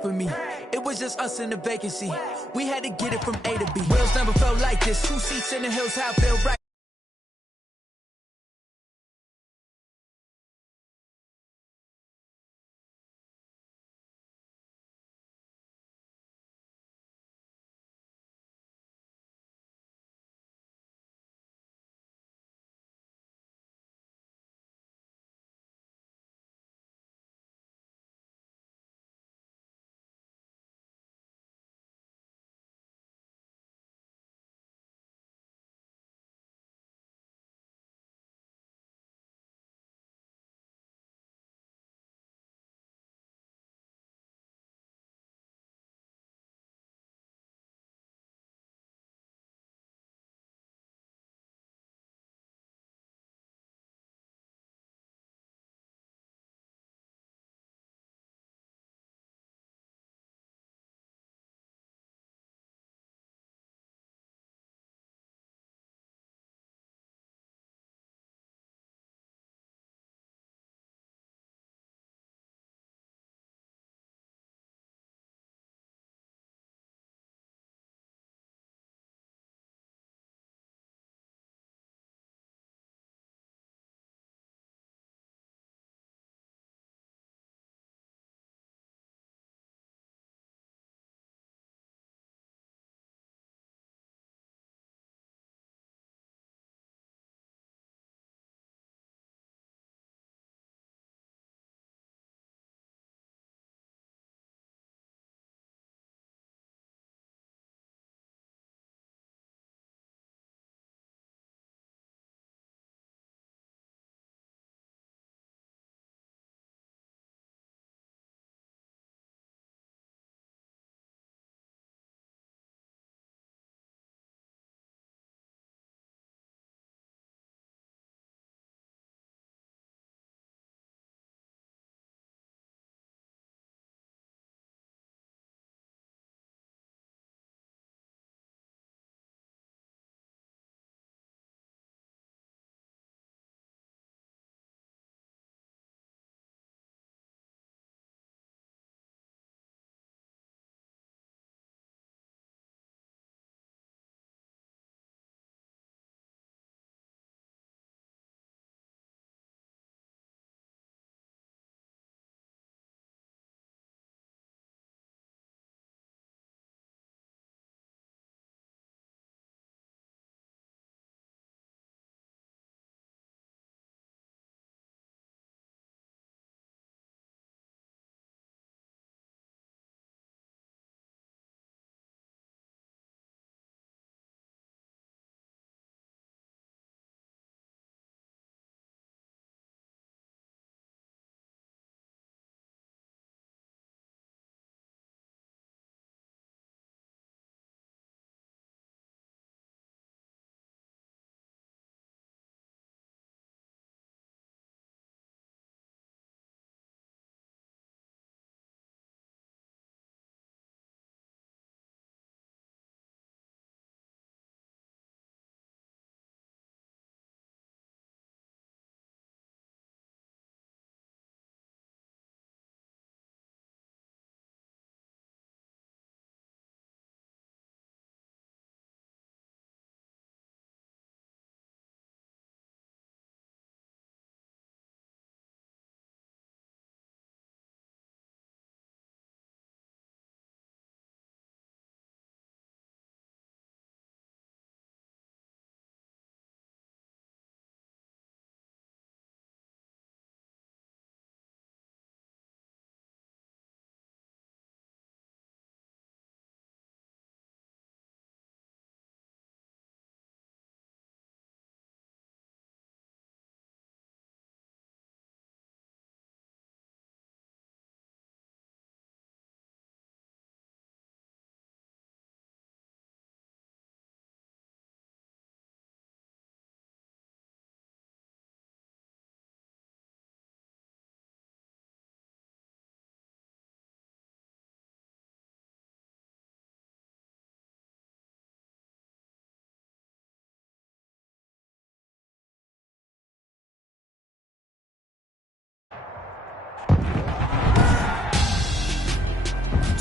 for me. It was just us in the vacancy. We had to get it from A to B. Wheels never felt like this. 2 seats in the hills, how I feel right.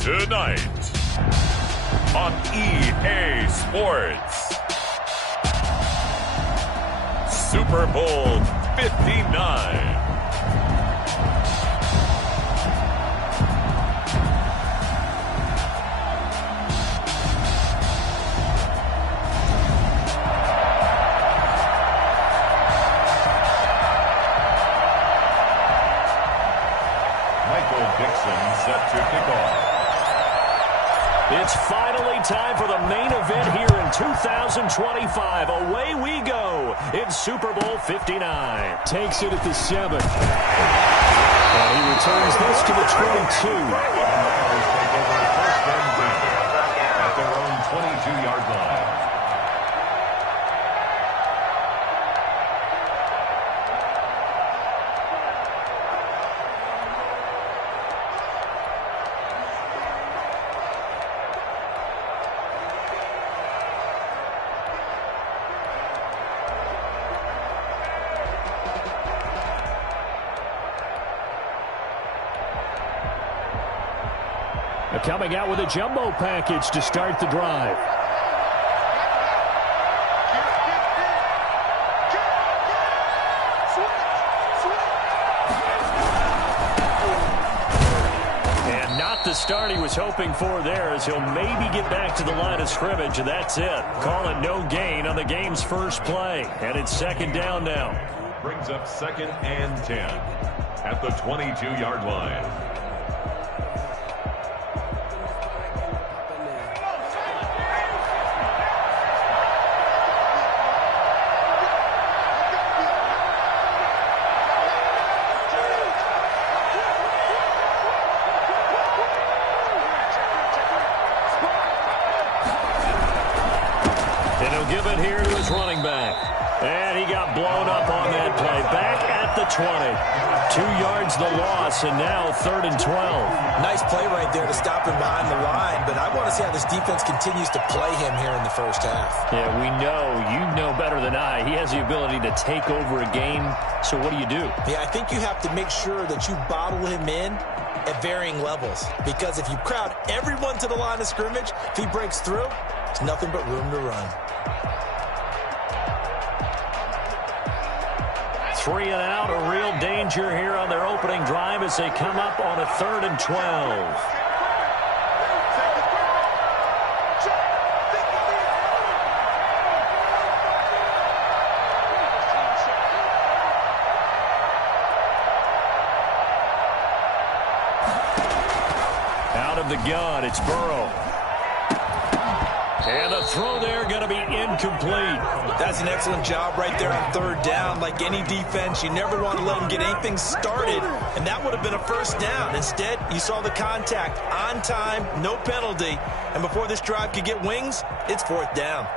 Tonight on EA Sports, Super Bowl 59. Set to kick off. It's finally time for the main event here in 2025. Away we go in Super Bowl 59. Takes it at the 7. And he returns this to the 22. Take over first and 10 at their own 22-yard line. Coming out with a jumbo package to start the drive. And not the start he was hoping for there, as he'll maybe get back to the line of scrimmage, and that's it. Call it no gain on the game's first play. And it's second down now. Brings up second and 10 at the 22-yard line. Give it here to his running back. And he got blown up on that play. Back at the 20. 2 yards the loss, and now 3rd and 12. Nice play right there to stop him behind the line, but I want to see how this defense continues to play him here in the first half. Yeah, we know. You know better than I. He has the ability to take over a game, so what do you do? Yeah, I think you have to make sure that you bottle him in at varying levels, because if you crowd everyone to the line of scrimmage, if he breaks through, there's nothing but room to run. 3 and out, a real danger here on their opening drive as they come up on a 3rd and 12. Out of the gun, it's Burrow. And the throw there going to be incomplete. That's an excellent job right there on 3rd down. Like any defense, you never want to let them get anything started, and that would have been a first down. Instead, you saw the contact on time, no penalty, and before this drive could get wings, it's 4th down.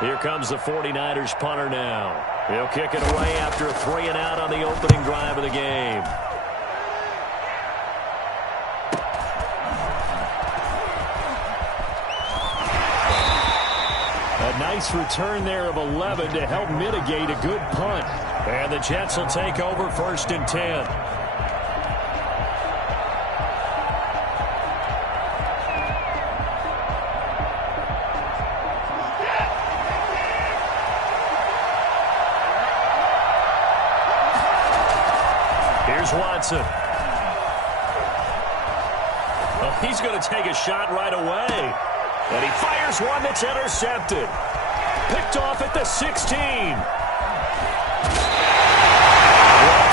Here comes the 49ers punter now. He'll kick it away after a 3 and out on the opening drive of the game. Nice return there of 11 to help mitigate a good punt. And the Jets will take over 1st and 10. Here's Watson. Oh, he's going to take a shot right away. And he fires one that's intercepted. Picked off at the 16. Well,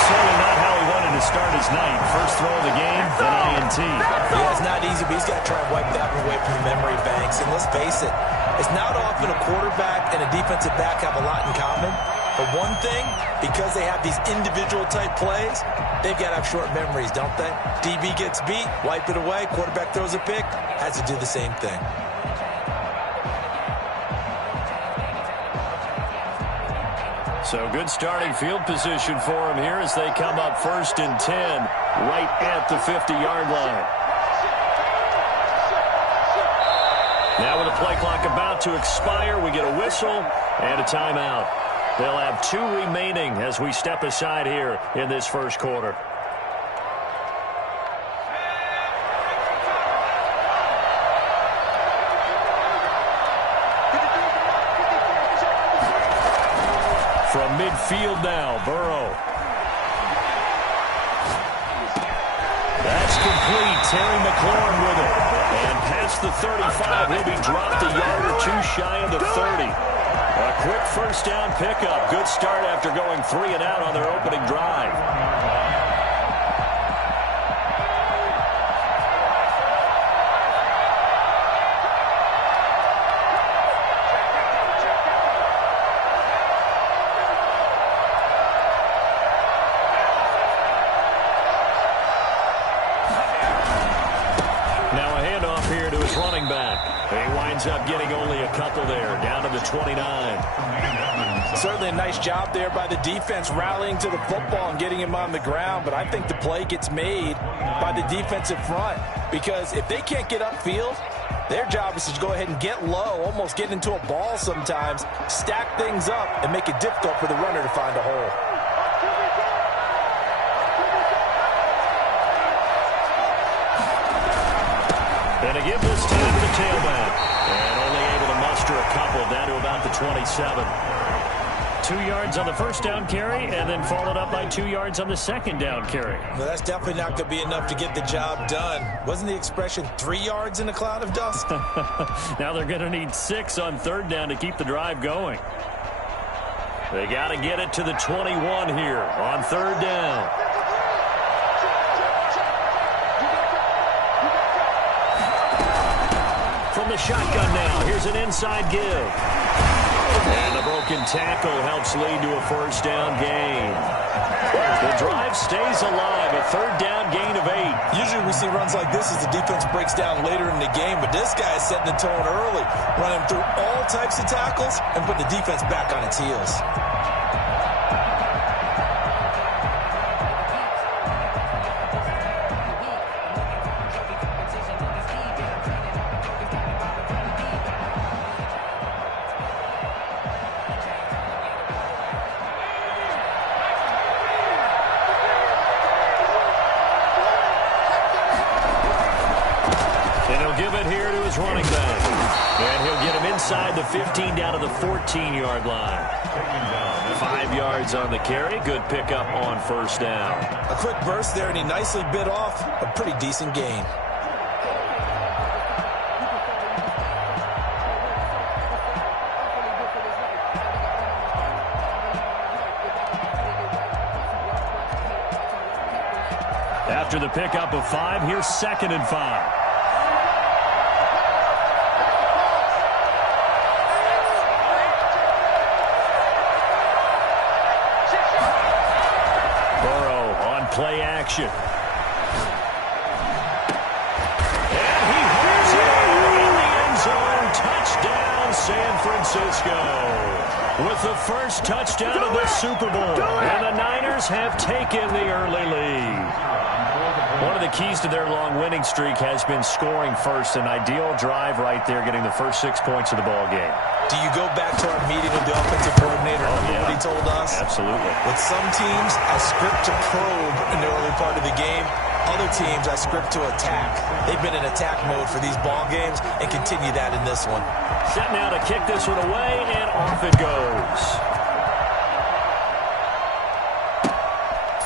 certainly not how he wanted to start his night. First throw of the game, then INT. Yeah, it's not easy, but he's got to try and wipe that one away from the memory banks. And let's face it, it's not often a quarterback and a defensive back have a lot in common. But one thing, because they have these individual type plays, they've got to have short memories, don't they? DB gets beat, wipe it away, quarterback throws a pick, has to do the same thing. So good starting field position for him here as they come up 1st and 10 right at the 50-yard line. Now with the play clock about to expire, we get a whistle and a timeout. They'll have 2 remaining as we step aside here in this first quarter. From midfield now, Burrow. That's complete. Terry McLaurin with it. And past the 35, he'll be dropped a yard or two shy of the 30. A quick first down pickup. Good start after going 3 and out on their opening drive. Running back. He winds up getting only a couple there, down to the 29. Certainly a nice job there by the defense rallying to the football and getting him on the ground, but I think the play gets made by the defensive front because if they can't get upfield, their job is to go ahead and get low, almost get into a ball sometimes, stack things up, and make it difficult for the runner to find a hole. And a give this time to the tailback. And only able to muster a couple down to about the 27. 2 yards on the first down carry and then followed up by 2 yards on the second down carry. Well, that's definitely not going to be enough to get the job done. Wasn't the expression 3 yards in a cloud of dust? Now they're going to need 6 on third down to keep the drive going. They got to get it to the 21 here on third down. From the shotgun now, here's an inside give. And a broken tackle helps lead to a first down gain. The drive stays alive, a third down gain of 8. Usually we see runs like this as the defense breaks down later in the game, but this guy is setting the tone early, running through all types of tackles and putting the defense back on its heels. Running back. And he'll get him inside the 15 down to the 14-yard line. 5 yards on the carry. Good pickup on first down. A quick burst there, and he nicely bit off a pretty decent gain. After the pickup of 5, here's 2nd and 5. Play action. And he hits it in the end zone. Touchdown, San Francisco. With the first touchdown of the Super Bowl. And the Niners have taken the early lead. One of the keys to their long winning streak has been scoring first. An ideal drive right there, getting the first 6 points of the ball game. Do you go back to our meeting with the offensive coordinator and what he told us? Absolutely. With some teams, I script to probe in the early part of the game. Other teams, I script to attack. They've been in attack mode for these ball games and continue that in this one. Set now to kick this one away, and off it goes.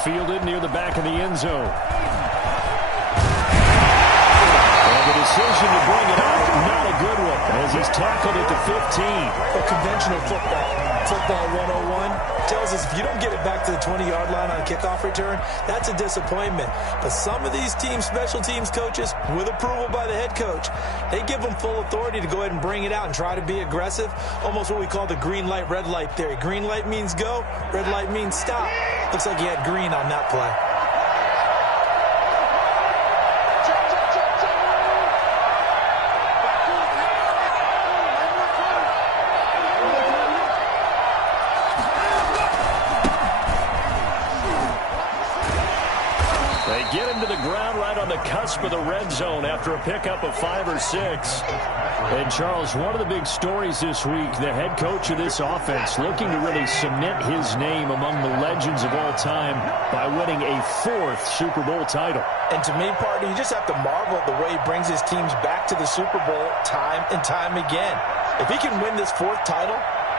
Fielded near the back of the end zone. The decision to bring it out, not a good one, as he's tackled at the 15. Well, conventional football 101 tells us if you don't get it back to the 20-yard line on a kickoff return, that's a disappointment. But some of these teams, special teams coaches, with approval by the head coach, they give them full authority to go ahead and bring it out and try to be aggressive, almost what we call the green light, red light theory. Green light means go, red light means stop. Looks like he had green on that play. Get him to the ground right on the cusp of the red zone after a pickup of 5 or 6. And, Charles, one of the big stories this week, the head coach of this offense looking to really cement his name among the legends of all time by winning a 4th Super Bowl title. And to me, partner, you just have to marvel at the way he brings his teams back to the Super Bowl time and time again. If he can win this 4th title,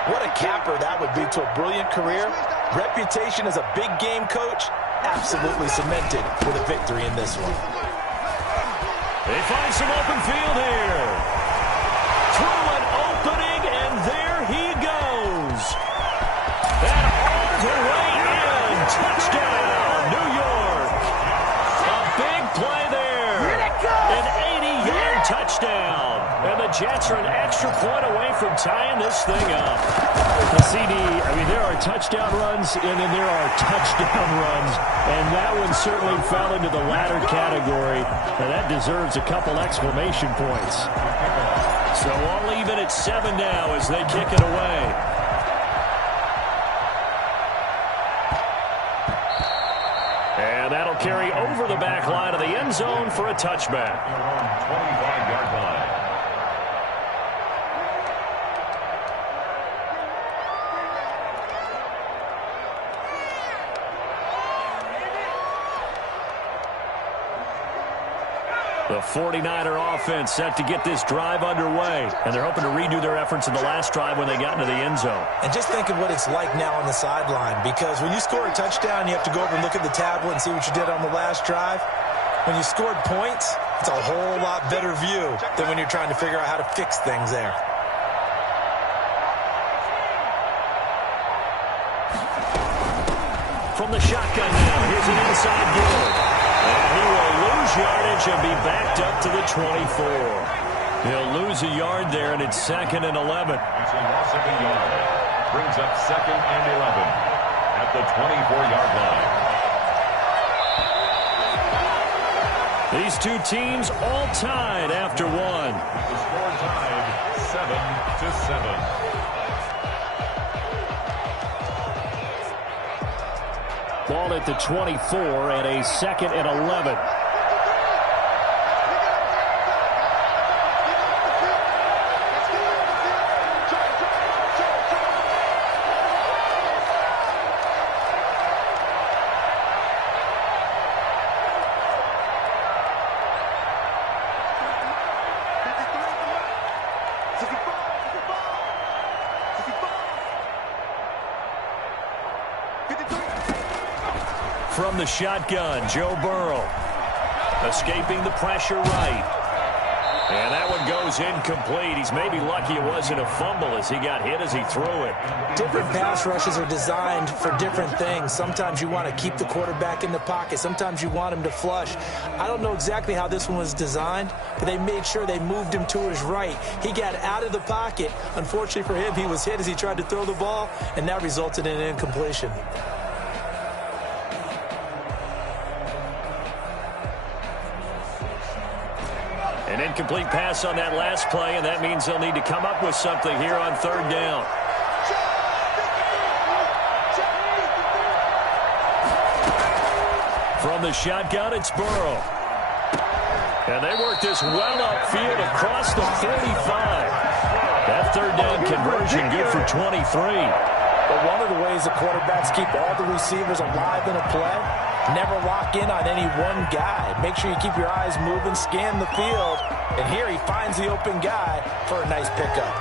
What a capper that would be to a brilliant career. Reputation as a big game coach, absolutely cemented with a victory in this one. They find some open field here. Through an opening, and there he goes. That all the way in. Touchdown, New York. A big play there. An 80-yard touchdown. And the Jets are an extra point away from tying this thing up. The CD, I mean, there are touchdown runs, and then there are touchdown runs. And that one certainly fell into the latter category. And that deserves a couple exclamation points. So all even at 7 now as they kick it away. And that'll carry over the back line of the end zone for a touchback. 25-yard line. The 49er offense set to get this drive underway. And they're hoping to redo their efforts in the last drive when they got into the end zone. And just think of what it's like now on the sideline, because when you score a touchdown, you have to go over and look at the tablet and see what you did on the last drive. When you scored points, it's a whole lot better view than when you're trying to figure out how to fix things there. From the shotgun now, here's an inside give. And he will lose yardage and be backed up to the 24. He'll lose a yard there, and it's 2nd and 11. It's a loss of a yard. Brings up 2nd and 11 at the 24-yard line. These two teams all tied after one. The score tied 7-7. Ball at the 24 and a 2nd and 11. From the shotgun, Joe Burrow. Escaping the pressure right. And that one goes incomplete. He's maybe lucky it wasn't a fumble as he got hit as he threw it. Different pass rushes are designed for different things. Sometimes you want to keep the quarterback in the pocket. Sometimes you want him to flush. I don't know exactly how this one was designed, but they made sure they moved him to his right. He got out of the pocket. Unfortunately for him, he was hit as he tried to throw the ball, and that resulted in an incompletion. An incomplete pass on that last play, and that means they'll need to come up with something here on 3rd down. From the shotgun, it's Burrow. And they work this well upfield across the 45. That 3rd down conversion good for 23. But one of the ways the quarterbacks keep all the receivers alive in a play, never lock in on any one guy. Make sure you keep your eyes moving, scan the field, and here he finds the open guy for a nice pickup.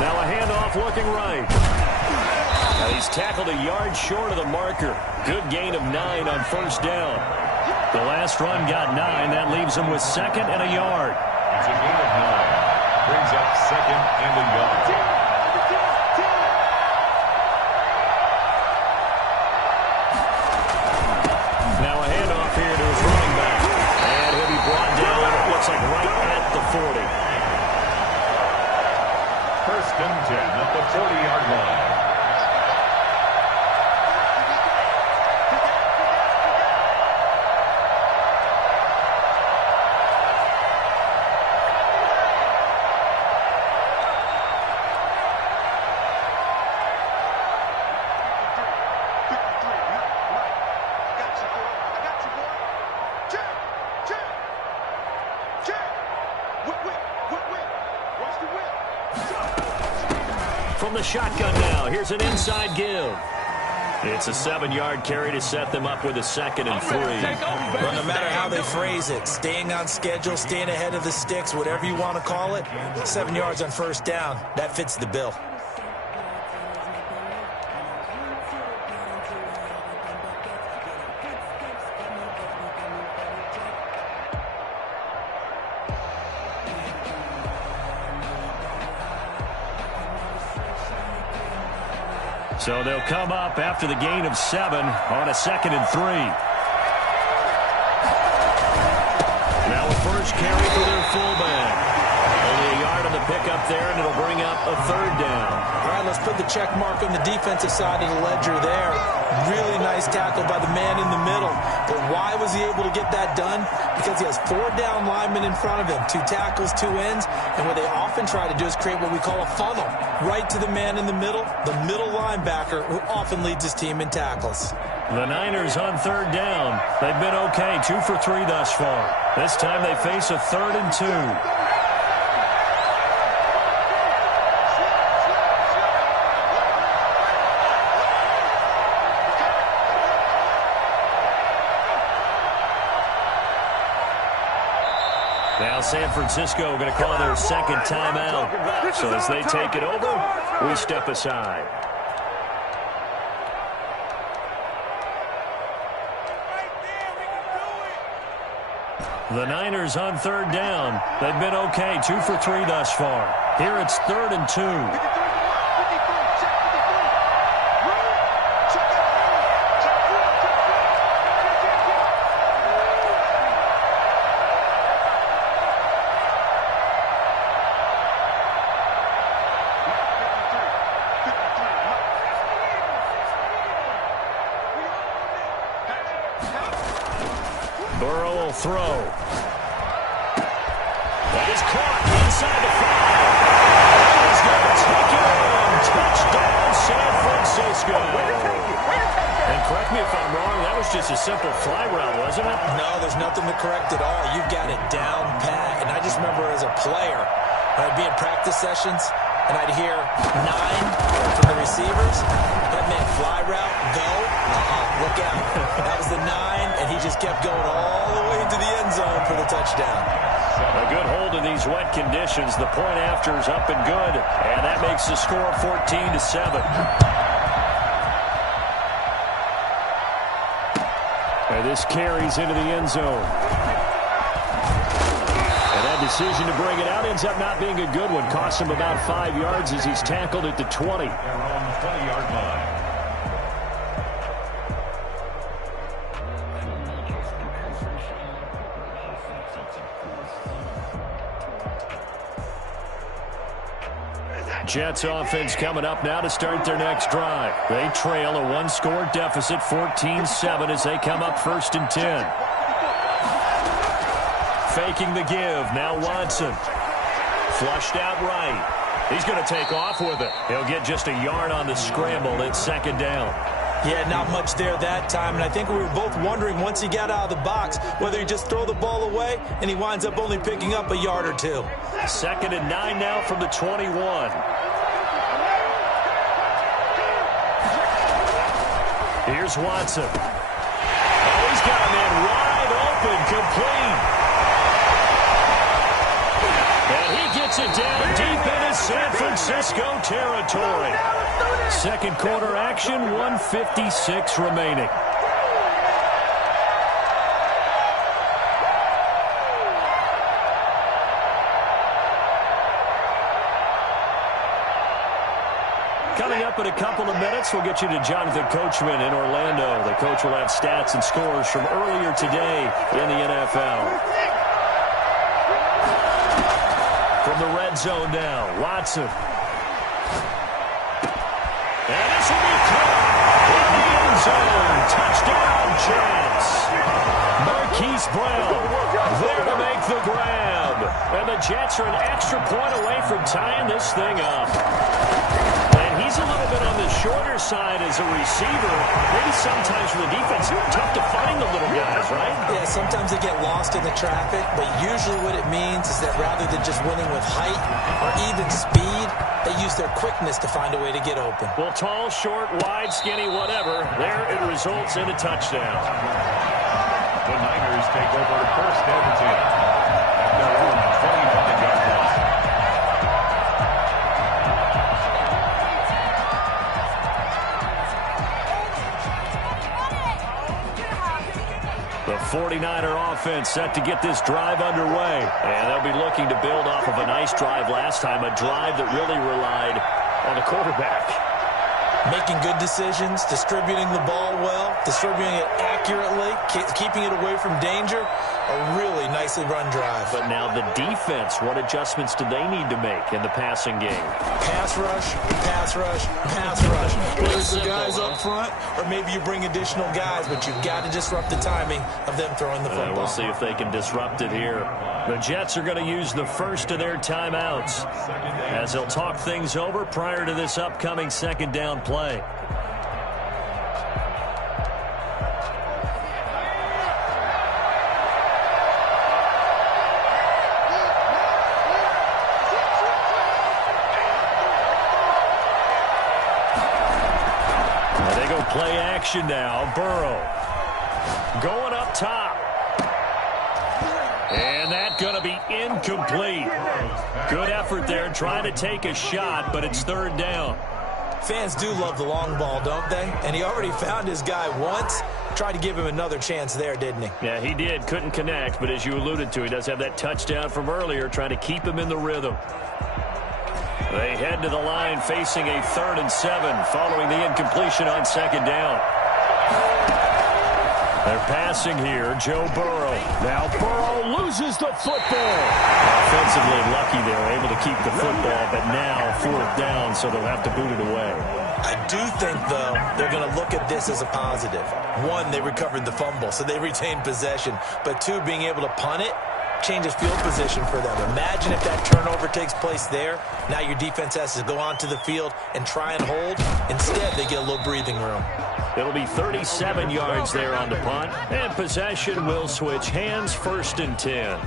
Now a handoff looking right. Now he's tackled a yard short of the marker. Good gain of 9 on 1st down. The last run got 9. That leaves him with 2nd and a yard. It's a gain of 9. Brings up 2nd and a yard. Now a handoff here to his running back. And he'll be brought down, it looks like right at the 40. 1st and 10 at the 40-yard line. the shotgun now. Here's an inside give. It's a 7-yard carry to set them up with a 2nd and 3. Well, no matter how they phrase it, staying on schedule, staying ahead of the sticks, whatever you want to call it, 7 yards on first down, that fits the bill. So they'll come up after the gain of 7 on a 2nd and 3. Now a first carry for their fullback. Only a yard on the pickup there, and it'll bring up a 3rd down. All right, let's put the check mark on the defensive side of the ledger there. Really nice tackle by the man in the middle. But why was he able to get that done? Because he has 4 down linemen in front of him, 2 tackles, 2 ends. And what they often try to do is create what we call a funnel. Right to the man in the middle linebacker, who often leads his team in tackles. The Niners on 3rd down. They've been okay, 2 for 3 thus far. This time they face a 3rd and 2. Now San Francisco going to call their 2nd timeout. So as they take it over, we step aside. The Niners on 3rd down. They've been okay, 2 for 3 thus far. Here it's 3rd and 2. Burrow will throw. That is caught inside the 5. He's going to take it in. Touchdown, San Francisco. And correct me if I'm wrong, that was just a simple fly route, wasn't it? No, there's nothing to correct at all. You've got it down pat. And I just remember as a player, when I'd be in practice sessions, and I'd hear 9 from the receivers. That meant fly route, go. Look out. That was the 9, and he just kept going all the way into the end zone for the touchdown. A good hold in these wet conditions. The point after is up and good, and that makes the score 14-7. And this carries into the end zone. And that decision to bring it out ends up not being a good one. Costs him about 5 yards as he's tackled at the 20. They're on the 20-yard line. Jets offense coming up now to start their next drive. They trail a 1-score deficit, 14-7, as they come up 1st and 10. Faking the give. Now Watson. Flushed out right. He's going to take off with it. He'll get just a yard on the scramble. It's 2nd down. Yeah, not much there that time, and I think we were both wondering once he got out of the box whether he just throw the ball away, and he winds up only picking up a yard or 2. 2nd and 9 now from the 21. Here's Watson. Oh, he's got a man wide open, complete. And he gets it down deep into San Francisco territory. Second quarter action, 1:56 remaining. Coming up in a couple of minutes, we'll get you to Jonathan Coachman in Orlando. The coach will have stats and scores from earlier today in the NFL. From the red zone now, Watson. And this will be caught in the end zone. Touchdown chance. Marquise Brown there to make the grab. And the Jets are an extra point away from tying this thing up. And he's a little bit on the shorter side as a receiver. Maybe sometimes for the defense, tough to find the little guys, right? Yeah, sometimes they get lost in the traffic, but usually what it means is that rather than just winning with height or even speed, they use their quickness to find a way to get open. Well, tall, short, wide, skinny, whatever, there it results in a touchdown. The Niners take over first and 10 at their own 25-yard line. The 49er offense set to get this drive underway. And they'll be looking to build off of a nice drive last time, a drive that really relied on the quarterback. Making good decisions, distributing the ball well, distributing it accurately, keeping it away from danger. A really nicely run drive. But now the defense, what adjustments do they need to make in the passing game? Pass rush, pass rush, pass rush. Whether it's the guys up front or maybe you bring additional guys, but you've got to disrupt the timing of them throwing the football. We'll see if they can disrupt it here. The Jets are going to use the first of their timeouts as they'll talk things over prior to this upcoming second down play. Play action now. Burrow going up top. And that's going to be incomplete. Good effort there trying to take a shot, but it's third down. Fans do love the long ball, don't they? And he already found his guy once. Tried to give him another chance there, didn't he? Yeah, he did. Couldn't connect, but as you alluded to, he does have that touchdown from earlier, trying to keep him in the rhythm. They head to the line facing a 3rd and 7 following the incompletion on second down. They're passing here, Joe Burrow. Now Burrow loses the football. Offensively lucky they were able to keep the football, but now 4th down, so they'll have to boot it away. I do think, though, they're going to look at this as a positive. One, they recovered the fumble, so they retained possession. But two, being able to punt it changes field position for them. Imagine if that turnover takes place there. Now your defense has to go onto the field and try and hold. Instead, they get a little breathing room. It'll be 37 yards there on the punt. And possession will switch hands, 1st and 10.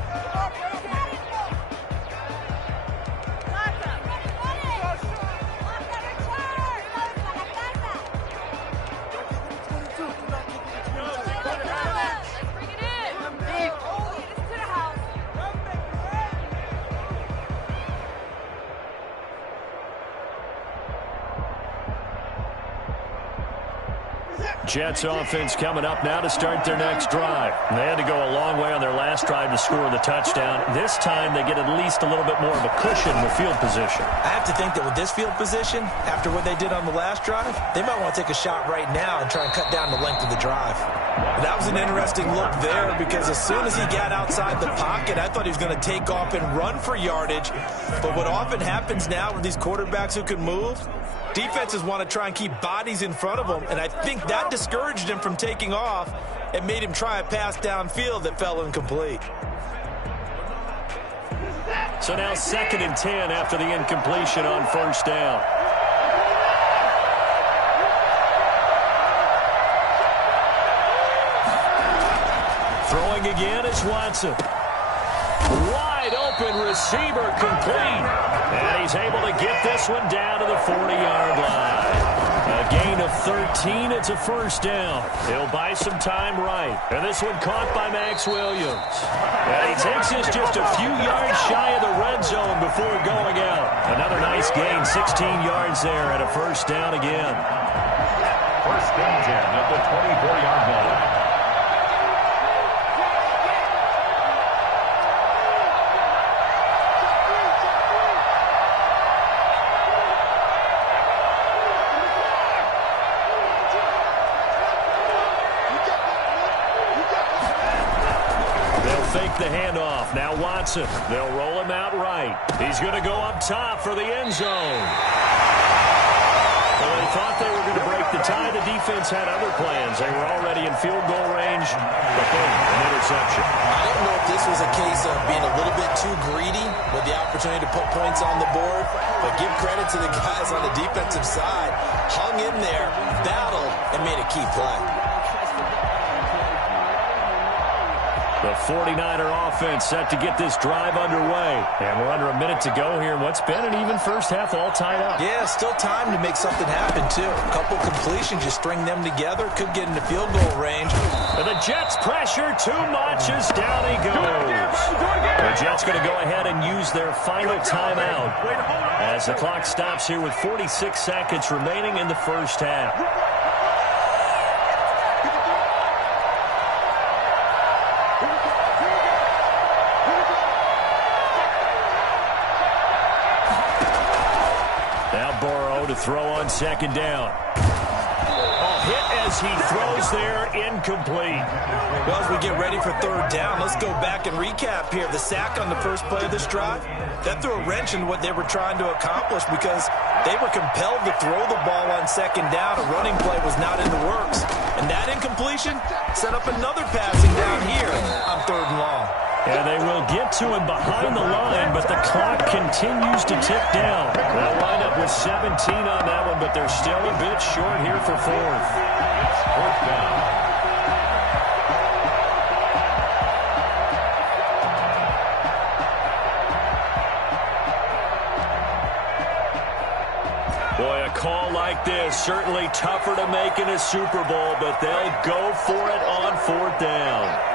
Jets offense coming up now to start their next drive. They had to go a long way on their last drive to score the touchdown. This time they get at least a little bit more of a cushion with field position. I have to think that with this field position, after what they did on the last drive, they might want to take a shot right now and try and cut down the length of the drive. That was an interesting look there because as soon as he got outside the pocket, I thought he was going to take off and run for yardage. But what often happens now with these quarterbacks who can move, defenses want to try and keep bodies in front of them, and I think that discouraged him from taking off and made him try a pass downfield that fell incomplete. So now 2nd and 10 after the incompletion on 1st down. Throwing again is Watson. Wide open receiver complete. And he's able to get this one down to the 40-yard line. A gain of 13. It's a 1st down. He'll buy some time right. And this one caught by Max Williams. And he takes this just a few yards shy of the red zone before going out. Another nice gain, 16 yards there at a 1st down again. 1st and 10 at the 24-yard line. The handoff. Now Watson. They'll roll him out right. He's going to go up top for the end zone. Well, they thought they were going to break the tie. The defense had other plans. They were already in field goal range. But boom, an interception. I don't know if this was a case of being a little bit too greedy with the opportunity to put points on the board, but give credit to the guys on the defensive side. Hung in there, battled, and made a key play. The 49er offense set to get this drive underway. And we're under a minute to go here in what's been an even first half, all tied up. Yeah, still time to make something happen, too. A couple completions, you string them together, could get into field goal range. And the Jets pressure too much as down he goes. The Jets going to go ahead and use their final timeout as the clock stops here with 46 seconds remaining in the first half. To throw on second down. Hit as he throws there, incomplete. Well, as we get ready for third down, let's go back and recap here. The sack on the first play of this drive, that threw a wrench in what they were trying to accomplish because they were compelled to throw the ball on second down. A running play was not in the works. And that incompletion set up another passing down here on third and long. And they will get to him behind the line, but the clock continues to tick down. They'll wind up with 17 on that one, but they're still a bit short here for fourth. It's fourth down. Boy, a call like this, certainly tougher to make in a Super Bowl, but they'll go for it on fourth down.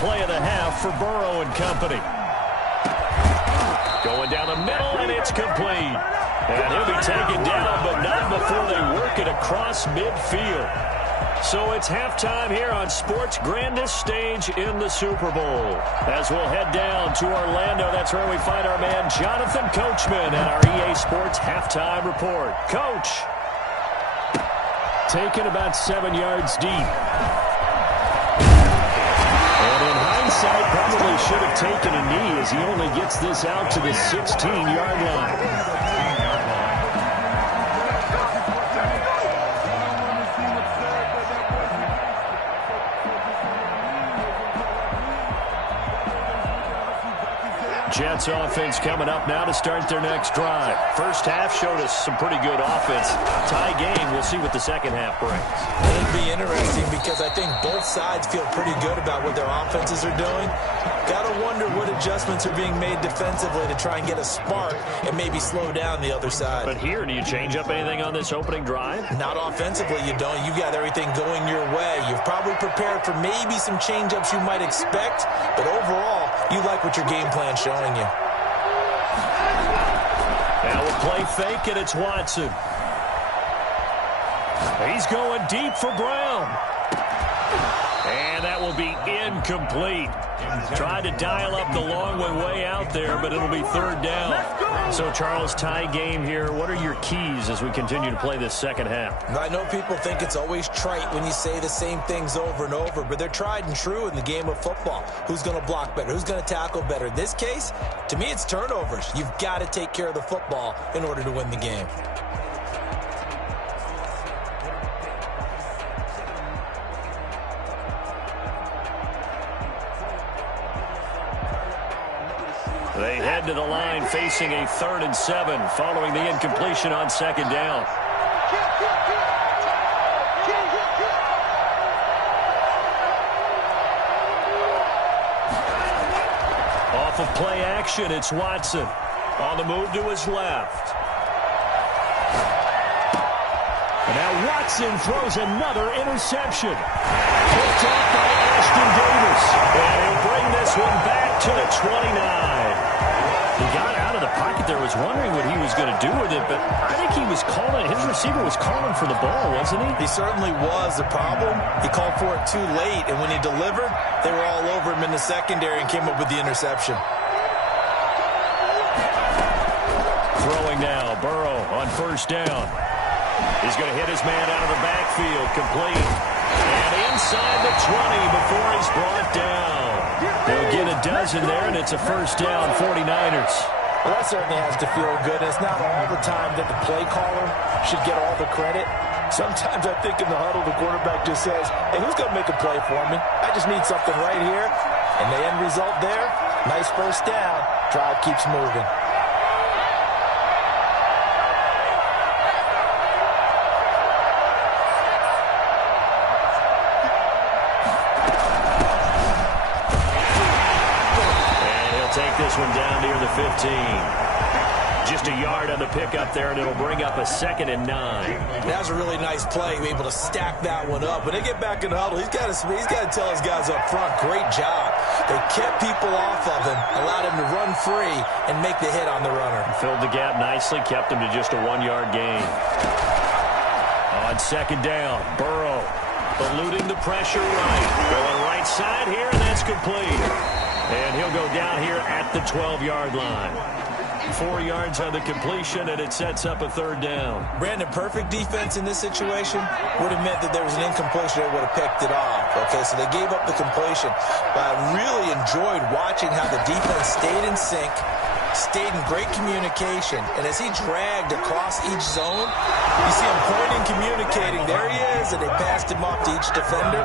Play of the half for Burrow and company. Going down the middle, and it's complete. And he'll be taken down, but not before they work it across midfield. So it's halftime here on sports' grandest stage in the Super Bowl. As we'll head down to Orlando, that's where we find our man Jonathan Coachman and our EA Sports halftime report. Coach. Taken about 7 yards deep. Hindsight, probably should have taken a knee as he only gets this out to the 16-yard line. Jets offense coming up now to start their next drive. First half showed us some pretty good offense. Tie game. We'll see what the second half brings. It'll be interesting because I think both sides feel pretty good about what their offenses are doing. Got to wonder what adjustments are being made defensively to try and get a spark and maybe slow down the other side. But here, do you change up anything on this opening drive? Not offensively, you don't. You've got everything going your way. You've probably prepared for maybe some change-ups you might expect, but overall, you like what your game plan's showing you. Now we'll play fake, and it's Watson. He's going deep for Brown. And that will be incomplete. Tried to dial up the long one way out there, but it'll be third down. So, Charles, tie game here. What are your keys as we continue to play this second half? I know people think it's always trite when you say the same things over and over, but they're tried and true in the game of football. Who's going to block better? Who's going to tackle better? In this case, to me, it's turnovers. You've got to take care of the football in order to win the game. They head to the line facing a 3rd and 7 following the incompletion on second down. Off of play action, it's Watson. On the move to his left. And now Watson throws another interception. Picked off by Ashton Davis. And he'll bring this one back to the 29. He got out of the pocket there, was wondering what he was going to do with it, but I think he was calling, his receiver was calling for the ball, wasn't he? He certainly was. The problem, he called for it too late, and when he delivered, they were all over him in the secondary and came up with the interception. Throwing now, Burrow on first down. He's going to hit his man out of the backfield, complete. And inside the 20 before he's brought down. They'll get a dozen there, and it's a first down, 49ers. Well, that certainly has to feel good. It's not all the time that the play caller should get all the credit. Sometimes I think in the huddle, the quarterback just says, hey, who's going to make a play for me? I just need something right here. And the end result there, Nice first down. Drive keeps moving. And he'll take this one down near the 15. Just a yard on the pickup there, and it'll bring up a 2nd and 9. That was a really nice play, able to stack that one up. When they get back in the huddle, he's got to tell his guys up front, great job. They kept people off of him, allowed him to run free and make the hit on the runner. Filled the gap nicely, kept him to just a 1-yard gain. On 2nd down, Burrow eluding the pressure right. Going right side here, and that's complete. And he'll go down here at the 12-yard line. 4 yards on the completion, and it sets up a 3rd down. Brandon, perfect defense in this situation would have meant that there was an incompletion. They would have picked it off. Okay, so they gave up the completion. But I really enjoyed watching how the defense stayed in sync, stayed in great communication, and as he dragged across each zone, you see him pointing, communicating. There he is, and they passed him off to each defender.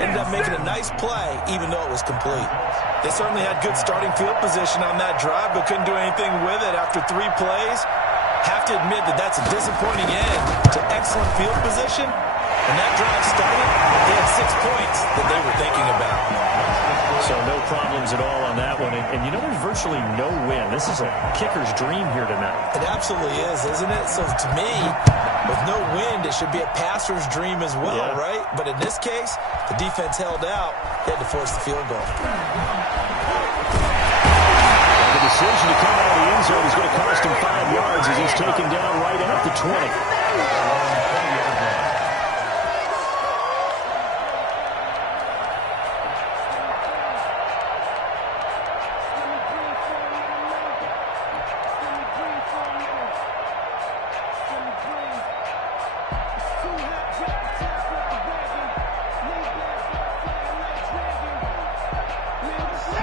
Ended up making a nice play, even though it was complete. They certainly had good starting field position on that drive, but couldn't do anything with it after 3 plays. Have to admit that that's a disappointing end to excellent field position. When that drive started, they had 6 points that they were thinking about. So no problems at all on that one. And you know, there's virtually no win. This is a kicker's dream here tonight. It absolutely is, isn't it? So to me, with no wind, it should be a passer's dream as well, yeah. Right? But in this case, the defense held out. They had to force the field goal. And the decision to come out of the end zone is going to cost him 5 yards as he's taken down right at the 20.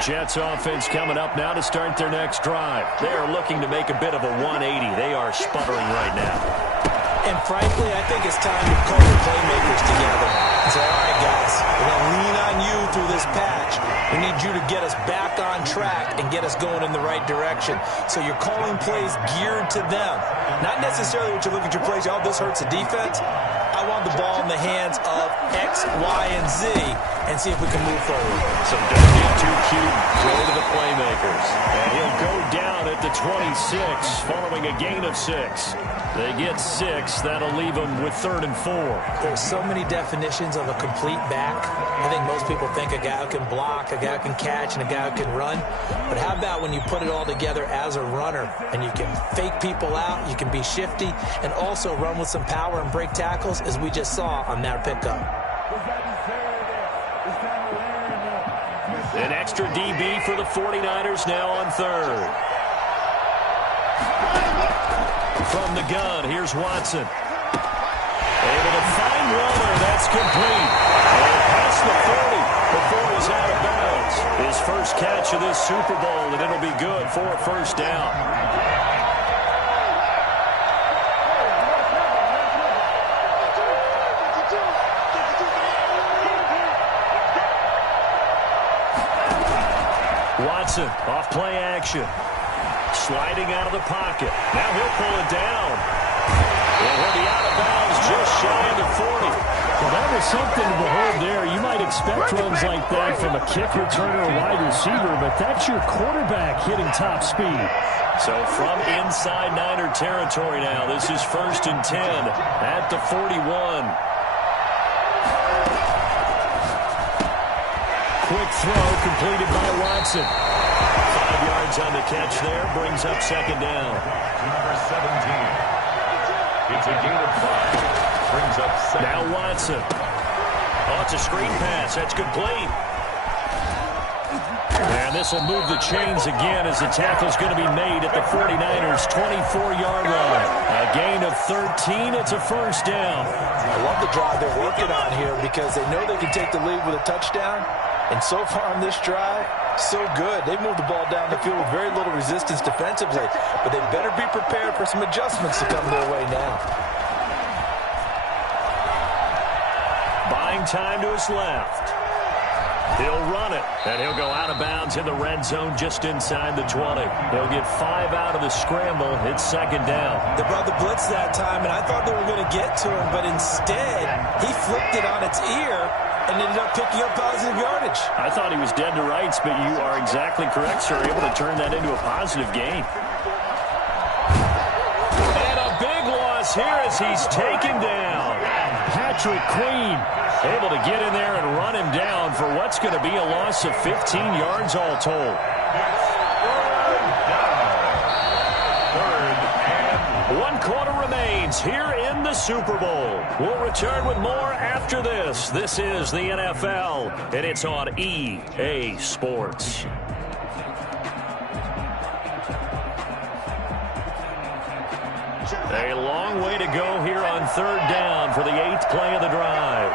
Jets offense coming up now to start their next drive. They are looking to make a bit of a 180. They are sputtering right now. And frankly, I think it's time to call the playmakers together and say, all right, guys, we're going to lean on you through this patch. We need you to get us back on track and get us going in the right direction. So you're calling plays geared to them. Not necessarily what you look at your plays, oh, this hurts the defense. I want the ball in the hands of X, Y, and Z and see if we can move forward. So don't get too cute. Go to the playmakers. And he'll go down at the 26 following a gain of 6. They get 6. That'll leave them with 3rd and 4. There's so many definitions of a complete back. I think most people think a guy who can block, a guy who can catch, and a guy who can run. But how about when you put it all together as a runner and you can fake people out, you can be shifty, and also run with some power and break tackles, as we just saw on that pickup. An extra DB for the 49ers now on 3rd. From the gun, here's Watson. Able to find Waller. That's complete. And past the 40 before he's out of bounds. His first catch of this Super Bowl, and it'll be good for a 1st down. Watson off play action. Sliding out of the pocket. Now he'll pull it down. And he'll be out of bounds just shy of the 40. Well, that was something to behold there. You might expect runs like that from a kick returner or wide receiver, but that's your quarterback hitting top speed. So from inside Niner territory now, this is 1st and 10 at the 41. Quick throw completed by Watson. 5 yards on the catch there, brings up 2nd down. Number 17. It's a gain of 5. Brings up 2nd. Now Watson. Oh, it's a screen pass. That's complete. And this will move the chains again as the tackle's going to be made at the 49ers' 24-yard line. A gain of 13. It's a 1st down. I love the drive they're working on here because they know they can take the lead with a touchdown. And so far on this drive, so good. They've moved the ball down the field with very little resistance defensively. But they better be prepared for some adjustments to come their way now. Buying time to his left. He'll run it, and he'll go out of bounds in the red zone just inside the 20. He'll get 5 out of the scramble. It's second down. They brought the blitz that time, and I thought they were going to get to him, but instead he flipped it on its ear and ended up picking up positive yardage. I thought he was dead to rights, but you are exactly correct, sir. Able to turn that into a positive gain. And a big loss here as he's taken down. Patrick Queen able to get in there and run him down for what's going to be a loss of 15 yards all told. One quarter remains here in the Super Bowl. We'll return with more after this. This is the NFL, and it's on EA Sports. A long way to go here on third down for the 8th play of the drive.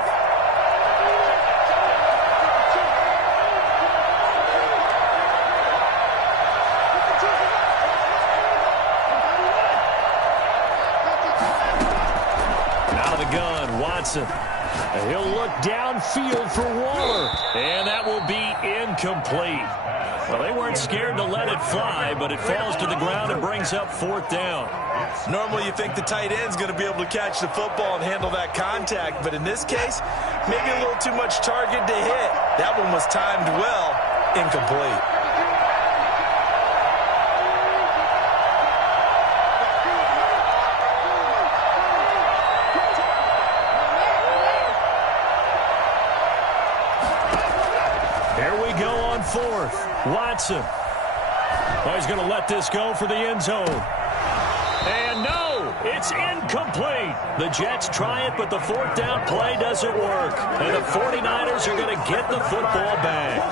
Out of the gun, Watson. He'll look downfield for Waller, and that will be incomplete. Well, they weren't scared to let it fly, but it falls to the ground and brings up 4th down. Normally you think the tight end's going to be able to catch the football and handle that contact, but in this case, maybe a little too much target to hit. That one was timed well, incomplete. Here we go on 4th. Watson. Oh, he's going to let this go for the end zone. And no, it's incomplete. The Jets try it, but the 4th down play doesn't work. And the 49ers are going to get the football back.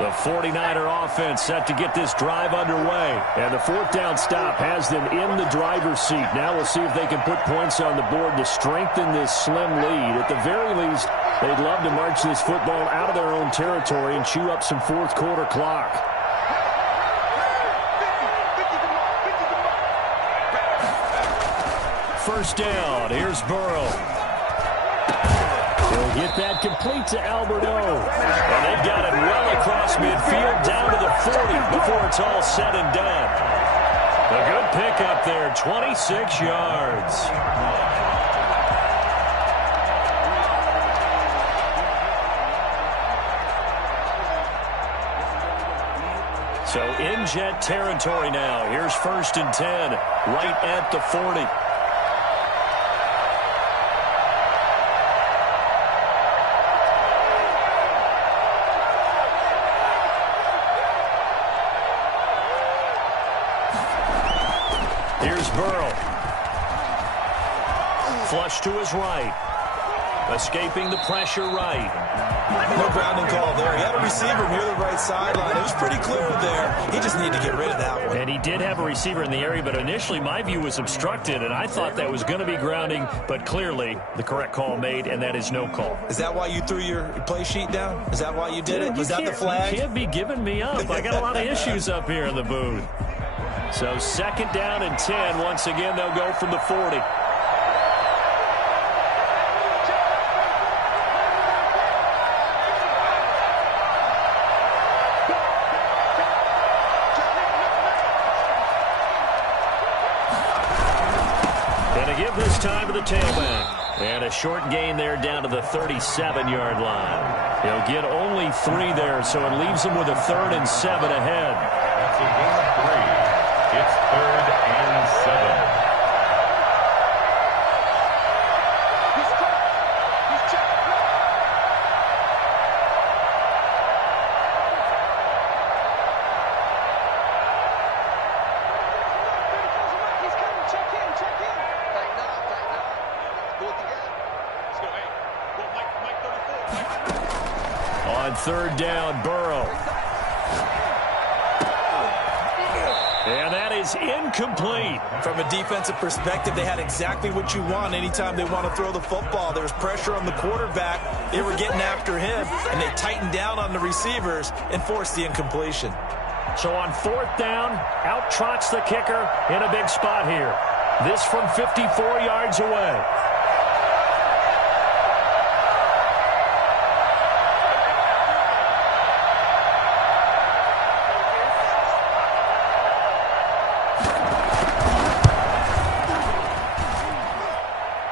The 49er offense set to get this drive underway. And the 4th down stop has them in the driver's seat. Now we'll see if they can put points on the board to strengthen this slim lead. At the very least, they'd love to march this football out of their own territory and chew up some 4th quarter clock. First down, here's Burrow. He'll get that complete to Alberto. And they've got it well across midfield down to the 40 before it's all said and done. A good pickup there, 26 yards. So in Jet territory now. Here's 1st and 10, right at the 40. Here's Burrow. Flush to his right. Escaping the pressure right. No grounding call there. He had a receiver near the right sideline. It was pretty clear there. He just needed to get rid of that one. And he did have a receiver in the area, but initially my view was obstructed, and I thought that was going to be grounding, but clearly the correct call made, and that is no call. Is that why you threw your play sheet down? Is that why you did it? Was that the flag? You can't be giving me up. I got a lot of issues up here in the booth. So 2nd down and 10. Once again, they'll go from the 40. Give this time to the tailback. And a short gain there down to the 37-yard line. He'll get only 3 there, so it leaves him with a 3rd and 7 ahead. That's a gain of 3. It's 3rd and 7. On 3rd down, Burrow. And that is incomplete. From a defensive perspective, they had exactly what you want anytime they want to throw the football. There was pressure on the quarterback. They were getting after him, and they tightened down on the receivers and forced the incompletion. So on 4th down, out trots the kicker in a big spot here. This from 54 yards away.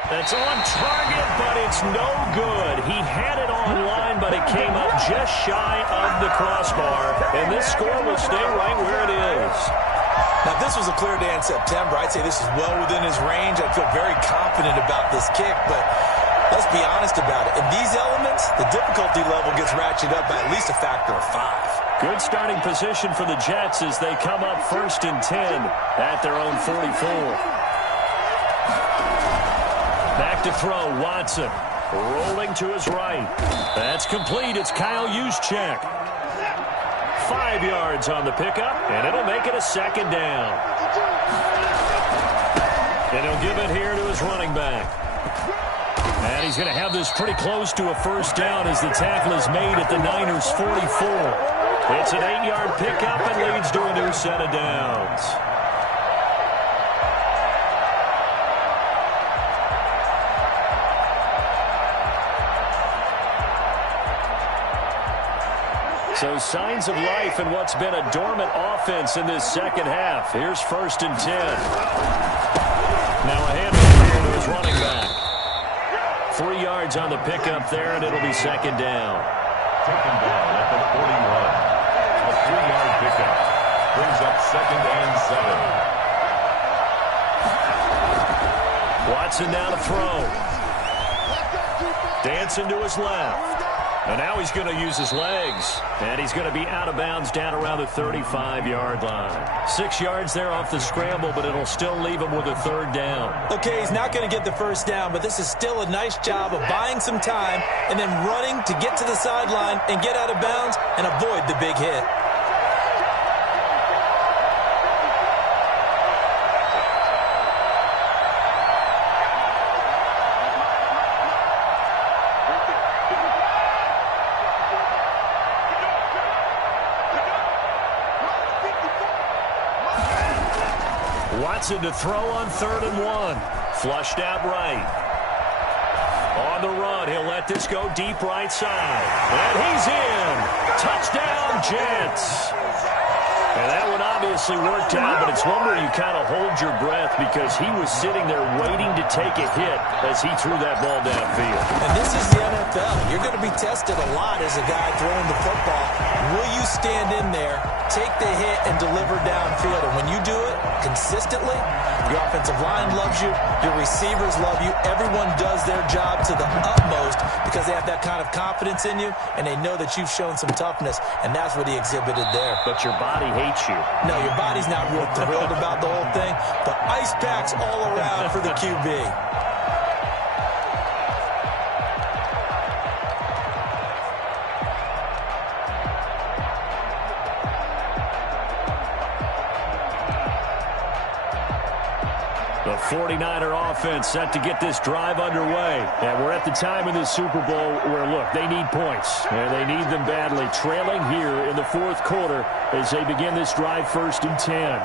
It's on target, but it's no good. He had it on line, but it came up just shy of the crossbar. And this score will stay right where it is. Now, if this was a clear day in September, I'd say this is well within his range. I'd feel very confident about this kick, but let's be honest about it. In these elements, the difficulty level gets ratcheted up by at least a factor of 5. Good starting position for the Jets as they come up 1st and 10 at their own 44. Back to throw, Watson. Rolling to his right. That's complete. It's Kyle Juszczyk. 5 yards on the pickup, and it'll make it a 2nd down. And he'll give it here to his running back. And he's going to have this pretty close to a 1st down as the tackle is made at the Niners' 44. It's an 8-yard pickup and leads to a new set of downs. So signs of life in what's been a dormant offense in this second half. Here's 1st and 10. Now a handoff here to his running back. 3 yards on the pickup there, and it'll be 2nd down. Taken down at the 41. A 3-yard pickup. Brings up 2nd and 7. Watson now to throw. Dancing to his left. And now he's going to use his legs. And he's going to be out of bounds down around the 35-yard line. 6 yards there off the scramble, but it'll still leave him with a 3rd down. Okay, he's not going to get the 1st down, but this is still a nice job of buying some time and then running to get to the sideline and get out of bounds and avoid the big hit. Watson to throw on 3rd and 1. Flushed out right. On the run, he'll let this go deep right side. And he's in. Touchdown, Jets. And that one obviously worked out, but it's one where you kind of hold your breath because he was sitting there waiting to take a hit as he threw that ball downfield. And this is the NFL. You're going to be tested a lot as a guy throwing the football. Will you stand in there, take the hit, and deliver downfield? And when you do it consistently, your offensive line loves you, your receivers love you, everyone does their job to the utmost because they have that kind of confidence in you, and they know that you've shown some toughness, and that's what he exhibited there. But your body hates you. No, your body's not real thrilled about the whole thing, but ice packs all around for the QB. The 49er offense set to get this drive underway. And we're at the time in the Super Bowl where, look, they need points. And they need them badly. Trailing here in the 4th quarter as they begin this drive 1st and 10.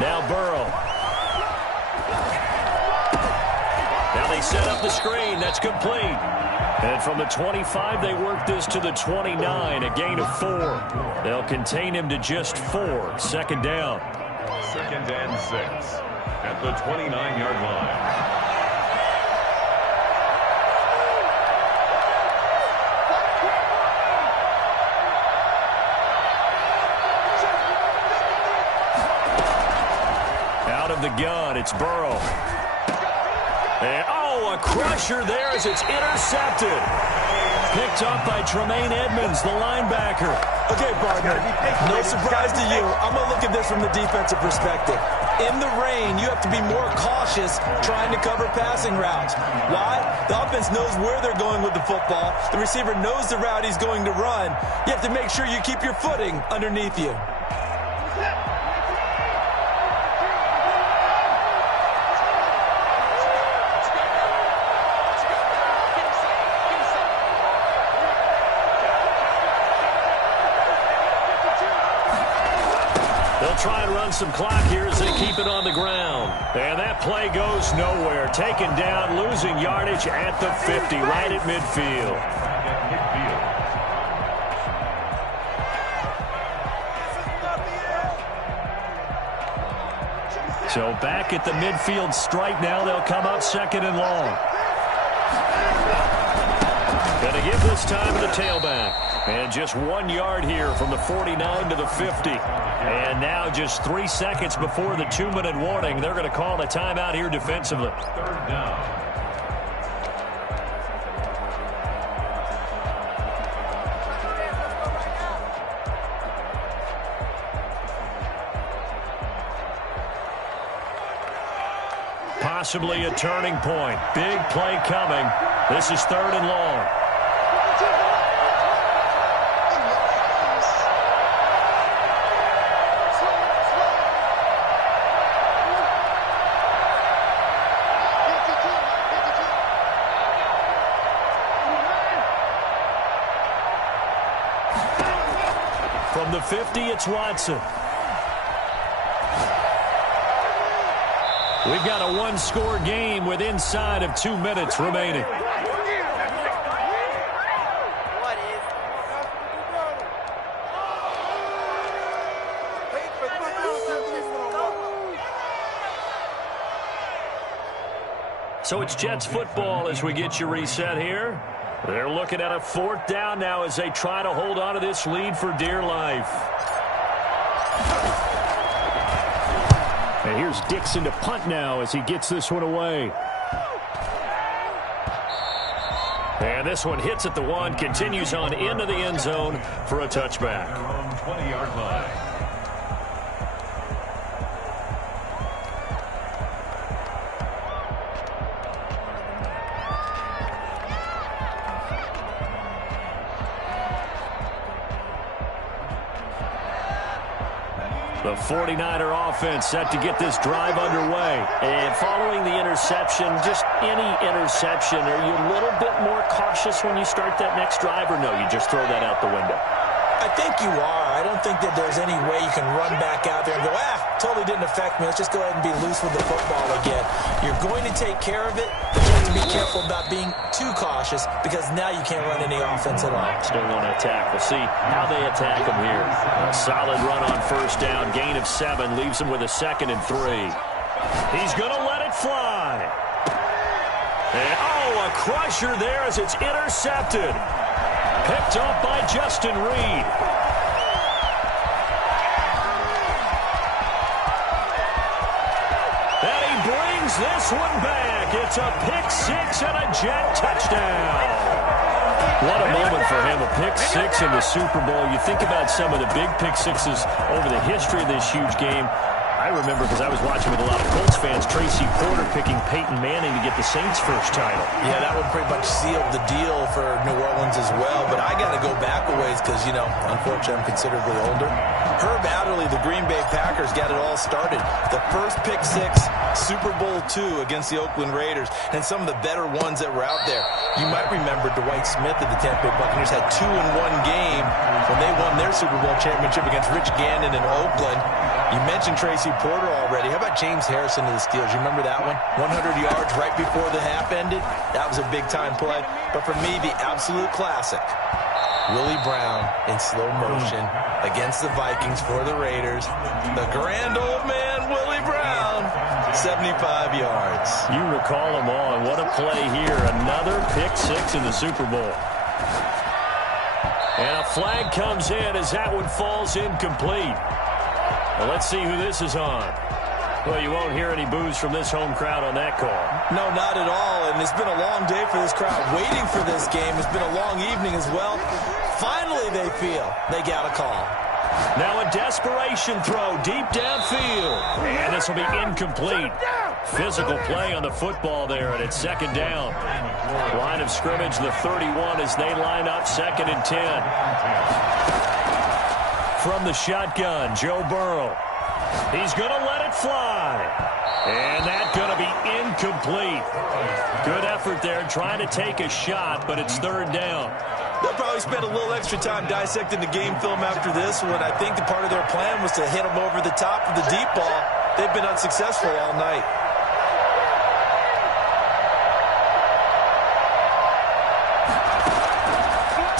Now Burrow. Now they set up the screen. That's complete. And from the 25, they work this to the 29, a gain of 4. They'll contain him to just 4. 2nd down. 2nd and 6 at the 29-yard line. Out of the gun, it's Burrow. And, a crusher there as it's intercepted. Picked up by Tremaine Edmonds, the linebacker. Okay, partner, no surprise to you. I'm going to look at this from the defensive perspective. In the rain, you have to be more cautious trying to cover passing routes. Why? The offense knows where they're going with the football. The receiver knows the route he's going to run. You have to make sure you keep your footing underneath you. They'll try and run some clock here as they keep it on the ground. And that play goes nowhere. Taken down, losing yardage at the 50, right at midfield. So back at the midfield stripe now. They'll come up 2nd and long. Going to give this time to the tailback. And just 1 yard here from the 49 to the 50. And now just 3 seconds before the 2-minute warning, they're going to call a timeout here defensively. 3rd down. Possibly a turning point. Big play coming. This is 3rd and long. From the 50, it's Watson. We've got a 1-score game with inside of 2 minutes remaining. So it's Jets football as we get you reset here. They're looking at a 4th down now as they try to hold on to this lead for dear life. And here's Dixon to punt now as he gets this one away. And this one hits at the 1, continues on into the end zone for a touchback. 20-yard line. The 49er offense set to get this drive underway. And following the interception, just any interception, are you a little bit more cautious when you start that next drive, or no, you just throw that out the window? I think you are. I don't think that there's any way you can run back out there and go, totally didn't affect me. Let's just go ahead and be loose with the football again. You're going to take care of it, but you have to be careful about being too cautious because now you can't run any offense at all. Still going to attack. We'll see how they attack them here. A solid run on 1st down. Gain of 7 leaves him with a 2nd and 3. He's going to let it fly. And, a crusher there as it's intercepted. Picked up by Justin Reed. And he brings this one back. It's a pick-6 and a Jet touchdown. What a moment for him, a pick-6 in the Super Bowl. You think about some of the big pick-6s over the history of this huge game. I remember, because I was watching with a lot of Colts fans, Tracy Porter picking Peyton Manning to get the Saints' first title. Yeah, that one pretty much sealed the deal for New Orleans as well. But I got to go back a ways because, unfortunately, I'm considerably older. Herb Adderley, the Green Bay Packers, got it all started. The first pick-6, Super Bowl II against the Oakland Raiders, and some of the better ones that were out there. You might remember Dwight Smith of the Tampa Bay Buccaneers had 2 in one game when they won their Super Bowl championship against Rich Gannon in Oakland. You mentioned Tracy Porter already. How about James Harrison of the Steelers? You remember that one? 100 yards right before the half ended. That was a big-time play. But for me, the absolute classic, Willie Brown in slow motion against the Vikings for the Raiders. The grand old man, Willie Brown, 75 yards. You recall them all, and what a play here. Another pick-6 in the Super Bowl. And a flag comes in as that one falls incomplete. Well, let's see who this is on. Well, you won't hear any boos from this home crowd on that call. No, not at all. And it's been a long day for this crowd waiting for this game. It's been a long evening as well. Finally, they feel they got a call. Now a desperation throw deep downfield. And this will be incomplete. Physical play on the football there, and it's 2nd down. Line of scrimmage, the 31, as they line up 2nd and 10. From the shotgun, Joe Burrow. He's going to let it fly. And that's going to be incomplete. Good effort there trying to take a shot, but it's 3rd down. They'll probably spend a little extra time dissecting the game film after this one. I think the part of their plan was to hit them over the top of the deep ball. They've been unsuccessful all night.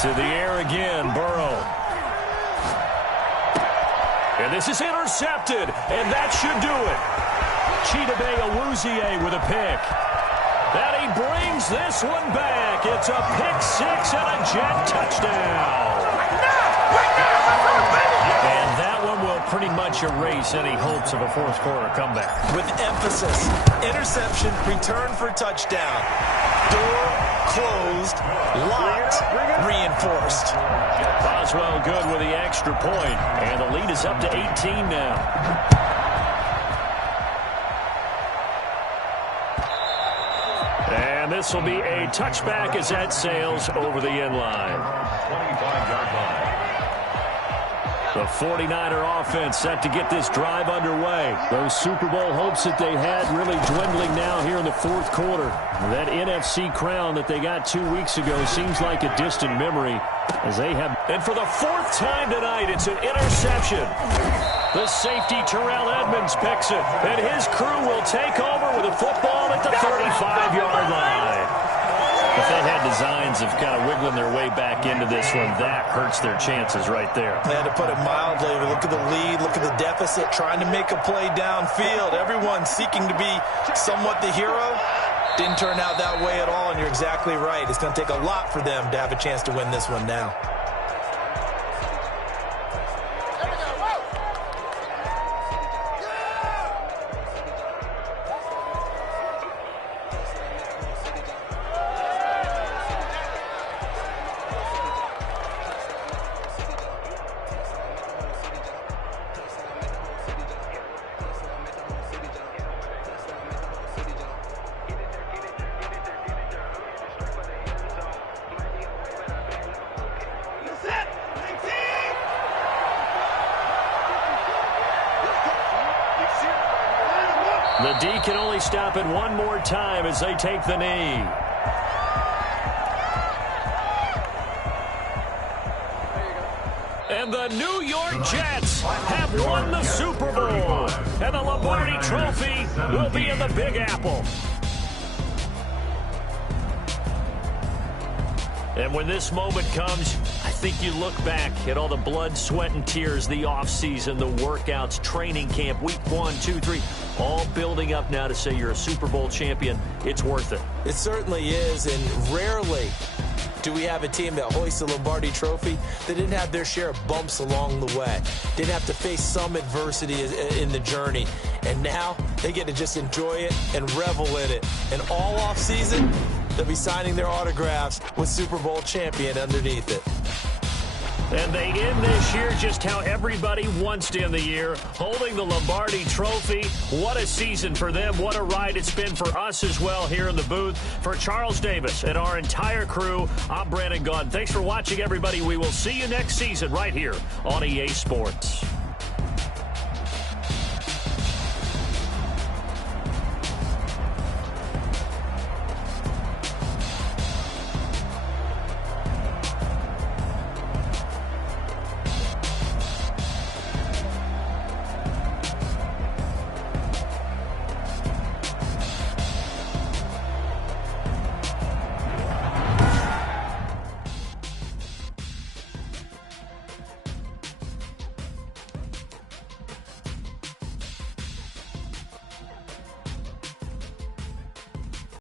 To the air again, Burrow. And this is intercepted, and that should do it. Chidobe Awuzie with a pick. And he brings this one back. It's a pick six and a Jet touchdown. And that one will pretty much erase any hopes of a fourth quarter comeback. With emphasis, interception, return for touchdown. Door closed, locked, reinforced. Boswell good with the extra point, and the lead is up to 18 now. And this will be a touchback as that sails over the end line. 25-yard line. The 49er offense set to get this drive underway. Those Super Bowl hopes that they had really dwindling now here in the fourth quarter. That NFC crown that they got 2 weeks ago seems like a distant memory as they have. And for the fourth time tonight, it's an interception. The safety, Terrell Edmonds, picks it. And his crew will take over with a football at the 35-yard line. If they had designs of kind of wiggling their way back into this one, that hurts their chances right there. They had to put it mildly. Look at the lead. Look at the deficit. Trying to make a play downfield. Everyone seeking to be somewhat the hero. Didn't turn out that way at all, and you're exactly right. It's going to take a lot for them to have a chance to win this one now. The D can only stop it one more time as they take the knee. And the New York Jets have won the Super Bowl. And the Lombardi Trophy will be in the Big Apple. And when this moment comes, I think you look back at all the blood, sweat, and tears, the offseason, the workouts, training camp, week 1, 2, 3, all building up now to say you're a Super Bowl champion. It's worth it. It certainly is, and rarely do we have a team that hoists the Lombardi Trophy that didn't have their share of bumps along the way, didn't have to face some adversity in the journey, and now they get to just enjoy it and revel in it. And all offseason, they'll be signing their autographs with Super Bowl champion underneath it. And they end this year just how everybody wants to end the year, holding the Lombardi Trophy. What a season for them. What a ride it's been for us as well here in the booth. For Charles Davis and our entire crew, I'm Brandon Gaudin. Thanks for watching, everybody. We will see you next season right here on EA Sports.